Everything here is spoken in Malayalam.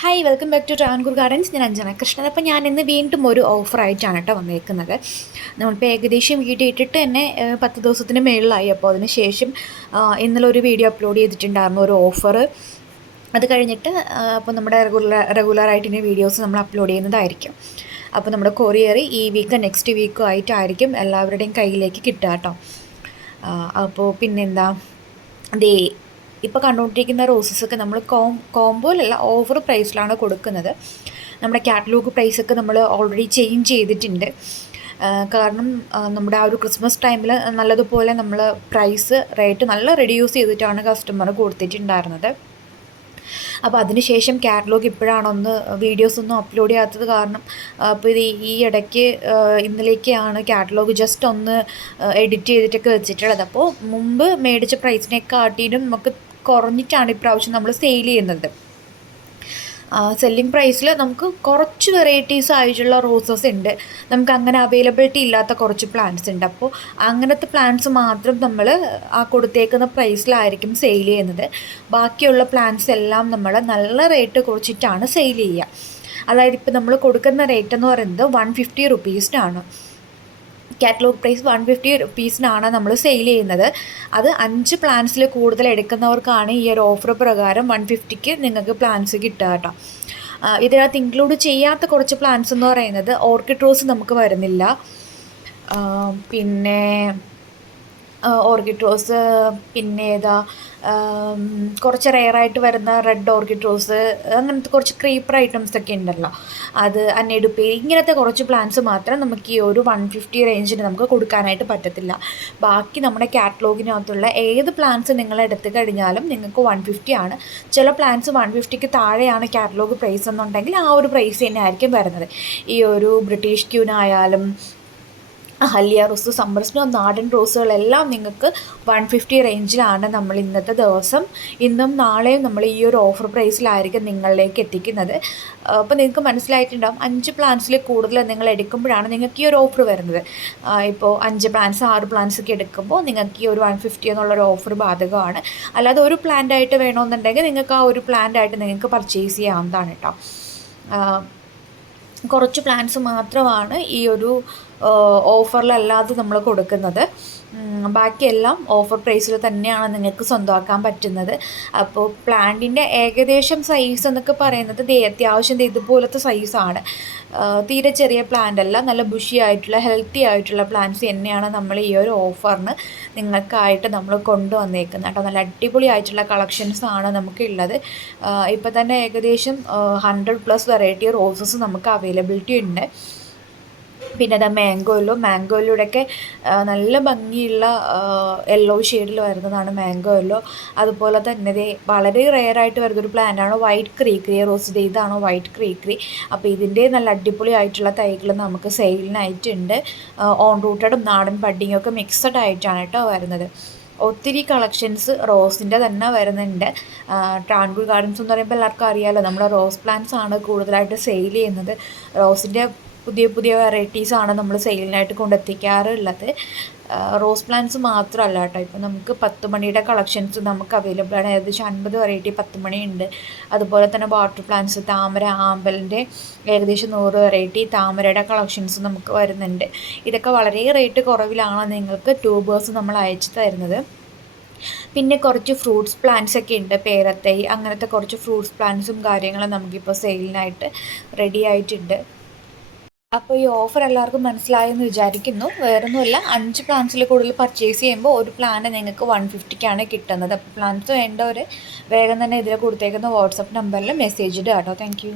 Hi welcome back to Travancore gardens ഞാൻ അഞ്ജന കൃഷ്ണൻ. അപ്പോൾ ഞാൻ ഇന്ന് വീണ്ടും ഒരു ഓഫറായിട്ടാണ് കേട്ടോ വന്നേക്കുന്നത്. നമ്മളിപ്പോൾ ഏകദേശം വീഡിയോ ഇട്ടിട്ട് തന്നെ പത്ത് ദിവസത്തിന് മേളിലായി. അപ്പോൾ അതിന് ശേഷം ഇന്നലെ ഒരു വീഡിയോ അപ്ലോഡ് ചെയ്തിട്ടുണ്ടായിരുന്നു ഒരു ഓഫർ അത് കഴിഞ്ഞിട്ട് അപ്പോൾ നമ്മുടെ റെഗുലർ റെഗുലറായിട്ട് ഇനി വീഡിയോസ് നമ്മൾ അപ്ലോഡ് ചെയ്യുന്നതായിരിക്കും. അപ്പോൾ നമ്മുടെ കൊറിയർ ഈ വീക്ക് നെക്സ്റ്റ് വീക്കും ആയിട്ടായിരിക്കും എല്ലാവരുടെയും കയ്യിലേക്ക് കിട്ടുക കേട്ടോ അപ്പോൾ പിന്നെന്താ? ദേ ഇപ്പോൾ കണ്ടുകൊണ്ടിരിക്കുന്ന റോസസൊക്കെ നമ്മൾ കോം കോംബോയിലല്ല ഓവർ പ്രൈസിലാണ് കൊടുക്കുന്നത്. നമ്മുടെ കാറ്റലോഗ് പ്രൈസൊക്കെ നമ്മൾ ഓൾറെഡി ചേഞ്ച് ചെയ്തിട്ടുണ്ട്. കാരണം നമ്മുടെ ആ ഒരു ക്രിസ്മസ് ടൈമിൽ നല്ലതുപോലെ നമ്മൾ പ്രൈസ് റേറ്റ് നല്ല റെഡ്യൂസ് ചെയ്തിട്ടാണ് കസ്റ്റമർ കൊടുത്തിട്ടുണ്ടായിരുന്നത്. അപ്പോൾ അതിനുശേഷം കാറ്റലോഗ് ഇപ്പോഴാണ് ഒന്ന് വീഡിയോസ് ഒന്നും അപ്ലോഡ് ചെയ്യാത്തത് കാരണം അപ്പോൾ ഇത് ഈ ഇടയ്ക്ക് ഇന്നലേക്കാണ് കാറ്റലോഗ് ജസ്റ്റ് ഒന്ന് എഡിറ്റ് ചെയ്തിട്ടൊക്കെ വെച്ചിട്ടുള്ളത്. അപ്പോൾ മുമ്പ് മേടിച്ച പ്രൈസിനെ കാട്ടിയിട്ടും നമുക്ക് കുറഞ്ഞിട്ടാണ് ഇപ്രാവശ്യം നമ്മൾ സെയിൽ ചെയ്യുന്നത്. സെല്ലിംഗ് പ്രൈസിൽ നമുക്ക് കുറച്ച് വെറൈറ്റീസ് ആയിട്ടുള്ള റോസസ് ഉണ്ട്. നമുക്ക് അങ്ങനെ അവൈലബിലിറ്റി ഇല്ലാത്ത കുറച്ച് പ്ലാന്റ്സ് ഉണ്ട്. അപ്പോൾ അങ്ങനത്തെ പ്ലാന്റ്സ് മാത്രം നമ്മൾ ആ കൊടുത്തേക്കുന്ന പ്രൈസിലായിരിക്കും സെയിൽ ചെയ്യുന്നത്. ബാക്കിയുള്ള പ്ലാന്റ്സ് എല്ലാം നമ്മൾ നല്ല റേറ്റ് കുറച്ചിട്ടാണ് സെയിൽ ചെയ്യുക. അതായത് ഇപ്പോൾ നമ്മൾ കൊടുക്കുന്ന റേറ്റ് എന്ന് പറയുന്നത് വൺ ഫിഫ്റ്റി റുപ്പീസിനാണ് കാറ്റലോഗ് പ്രൈസ് വൺ ഫിഫ്റ്റി റുപ്പീസിനാണ് നമ്മൾ സെയിൽ ചെയ്യുന്നത്. അത് അഞ്ച് പ്ലാൻസിൽ കൂടുതൽ എടുക്കുന്നവർക്കാണ് ഈ ഒരു ഓഫർ പ്രകാരം വൺ ഫിഫ്റ്റിക്ക് നിങ്ങൾക്ക് പ്ലാൻസ് കിട്ടുക കേട്ടോ. ഇതിനകത്ത് ഇൻക്ലൂഡ് ചെയ്യാത്ത കുറച്ച് പ്ലാൻസ് എന്ന് പറയുന്നത് ഓർക്കിഡ് റോസ് നമുക്ക് വരുന്നില്ല. പിന്നെ ഓർക്കിഡ് റോസ് പിന്നെ ഏതാ കുറച്ച് റെയറായിട്ട് വരുന്ന റെഡ് ഓർക്കിഡ് റോസ് അങ്ങനത്തെ കുറച്ച് ക്രീപ്പർ ഐറ്റംസ് ഒക്കെ ഉണ്ടല്ലോ. അത് അന്നെടുപ്പേ ഇങ്ങനത്തെ കുറച്ച് പ്ലാന്റ്സ് മാത്രം നമുക്ക് ഈ ഒരു വൺ ഫിഫ്റ്റി റേഞ്ചിന് നമുക്ക് കൊടുക്കാനായിട്ട് പറ്റത്തില്ല. ബാക്കി നമ്മുടെ കാറ്റലോഗിനകത്തുള്ള ഏത് പ്ലാന്റ്സ് നിങ്ങൾ എടുത്തു കഴിഞ്ഞാലും നിങ്ങൾക്ക് വൺ ഫിഫ്റ്റി ആണ്. ചില പ്ലാന്റ്സ് വൺ ഫിഫ്റ്റിക്ക് താഴെയാണ് കാറ്റലോഗ് പ്രൈസ് എന്നുണ്ടെങ്കിൽ ആ ഒരു പ്രൈസ് തന്നെ ആയിരിക്കും വരുന്നത്. ഈ ഒരു ബ്രിട്ടീഷ് ക്യൂനായാലും ഹല്ലിയ റോസ് സമ്മർ സ്നോ നാടൻ റോസുകളെല്ലാം നിങ്ങൾക്ക് വൺ ഫിഫ്റ്റി റേഞ്ചിലാണ് നമ്മൾ ഇന്നത്തെ ദിവസം. ഇന്നും നാളെയും നമ്മൾ ഈ ഒരു ഓഫർ പ്രൈസിലായിരിക്കും നിങ്ങളിലേക്ക് എത്തിക്കുന്നത്. അപ്പോൾ നിങ്ങൾക്ക് മനസ്സിലായിട്ടുണ്ടാവും അഞ്ച് പ്ലാൻസിൽ കൂടുതൽ നിങ്ങൾ എടുക്കുമ്പോഴാണ് നിങ്ങൾക്ക് ഈ ഒരു ഓഫർ വരുന്നത്. ഇപ്പോൾ അഞ്ച് പ്ലാൻസ് ആറ് പ്ലാൻസ് ഒക്കെ എടുക്കുമ്പോൾ നിങ്ങൾക്ക് ഈ ഒരു വൺ ഫിഫ്റ്റി എന്നുള്ളൊരു ഓഫർ ബാധകമാണ്. അല്ലാതെ ഒരു പ്ലാന്റ് ആയിട്ട് വേണമെന്നുണ്ടെങ്കിൽ നിങ്ങൾക്ക് ആ ഒരു പ്ലാന്റ് ആയിട്ട് നിങ്ങൾക്ക് പർച്ചേസ് ചെയ്യാവുന്നതാണ് കേട്ടോ. കുറച്ച് പ്ലാൻസ് മാത്രമാണ് ഈ ഒരു ഓഫറിലല്ലാതെ നമ്മൾ കൊടുക്കുന്നത്. ബാക്കിയെല്ലാം ഓഫർ പ്രൈസിൽ തന്നെയാണ് നിങ്ങൾക്ക് സ്വന്തമാക്കാൻ പറ്റുന്നത്. അപ്പോൾ പ്ലാന്റിന്റെ ഏകദേശം സൈസ് എന്നൊക്കെ പറയുന്നത് അത്യാവശ്യം ഇതുപോലത്തെ സൈസാണ് തീരെ ചെറിയ പ്ലാന്റ് അല്ല നല്ല ബുഷി ആയിട്ടുള്ള ഹെൽത്തി ആയിട്ടുള്ള പ്ലാന്റ്സ് തന്നെയാണ് നമ്മൾ ഈ ഒരു ഓഫറിന് നിങ്ങൾക്കായിട്ട് നമ്മൾ കൊണ്ടുവന്നേക്കുന്നത്. കേട്ടോ നല്ല അടിപൊളി ആയിട്ടുള്ള കളക്ഷൻസ് ആണ് നമുക്കുള്ളത് ഇപ്പോൾ തന്നെ ഏകദേശം ഹൺഡ്രഡ് പ്ലസ് വെറൈറ്റി റോസസ് നമുക്ക് അവൈലബിലിറ്റി ഉണ്ട്. പിന്നെ അതാ മാംഗോയിലോ മാംഗോയിലൂടെയൊക്കെ നല്ല ഭംഗിയുള്ള യെല്ലോ ഷെയ്ഡിൽ വരുന്നതാണ് മാംഗോയിലോ അതുപോലെ തന്നെ ഇത് വളരെ റെയർ ആയിട്ട് വരുന്നൊരു പ്ലാന്റാണ് വൈറ്റ് ക്രീക്രി റോസ് ഡേ ഇതാണ് വൈറ്റ് ക്രീക്രി അപ്പോൾ ഇതിന്റെ നല്ല അടിപൊളി ആയിട്ടുള്ള തൈകൾ നമുക്ക് സെയിലിനായിട്ടുണ്ട് ഓൺ റൂട്ടഡും നാടൻ ബഡ്ഡിങ്ങും ഒക്കെ മിക്സഡ് ആയിട്ടാണ് കേട്ടോ വരുന്നത്. ഒത്തിരി കളക്ഷൻസ് റോസിന്റെ തന്നെ വരുന്നുണ്ട്. ട്രാൻഗുൾ ഗാർഡൻസ് എന്ന് പറയുമ്പോൾ എല്ലാവർക്കും അറിയാമല്ലോ നമ്മുടെ റോസ് പ്ലാന്റ്സ് ആണ് കൂടുതലായിട്ട് സെയിൽ ചെയ്യുന്നത്. റോസിന്റെ പുതിയ പുതിയ വെറൈറ്റീസ് ആണ് നമ്മൾ സെയിലിനായിട്ട് കൊണ്ടെത്തിക്കാറുള്ളത്. റോസ് പ്ലാന്റ്സ് മാത്രമല്ല കേട്ടോ. ഇപ്പോൾ നമുക്ക് പത്ത് മണിയുടെ കളക്ഷൻസ് നമുക്ക് അവൈലബിൾ ആണ്. ഏകദേശം അൻപത് വെറൈറ്റി പത്ത് മണി ഉണ്ട്. അതുപോലെ തന്നെ വാട്ടർ പ്ലാന്റ്സ് താമര ആമ്പലിന്റെ ഏകദേശം നൂറ് വെറൈറ്റി താമരയുടെ കളക്ഷൻസ് നമുക്ക് വരുന്നുണ്ട്. ഇതൊക്കെ വളരെ റേറ്റ് കുറവിലാണ് നിങ്ങൾക്ക് ട്യൂബേഴ്സ് നമ്മൾ അയച്ചു തരുന്നത്. പിന്നെ കുറച്ച് ഫ്രൂട്ട്സ് പ്ലാന്റ്സ് ഒക്കെ ഉണ്ട്. പേരത്തൈ അങ്ങനത്തെ കുറച്ച് ഫ്രൂട്ട്സ് പ്ലാന്റ്സും കാര്യങ്ങളും നമുക്കിപ്പോൾ സെയിലിനായിട്ട് റെഡി ആയിട്ടുണ്ട്. അപ്പോൾ ഈ ഓഫർ എല്ലാവർക്കും മനസ്സിലായെന്ന് വിചാരിക്കുന്നു. വേറൊന്നുമല്ല അഞ്ച് പ്ലാൻസിൽ കൂടുതൽ പർച്ചേസ് ചെയ്യുമ്പോൾ ഒരു പ്ലാന് നിങ്ങൾക്ക് വൺ ഫിഫ്റ്റിക്കാണ് കിട്ടുന്നത്. അപ്പോൾ പ്ലാൻസ് വേണ്ടവർ വേഗം തന്നെ ഇതിൽ കൊടുത്തേക്കുന്ന വാട്സപ്പ് നമ്പറിൽ മെസ്സേജ് ഇടുക കേട്ടോ. താങ്ക്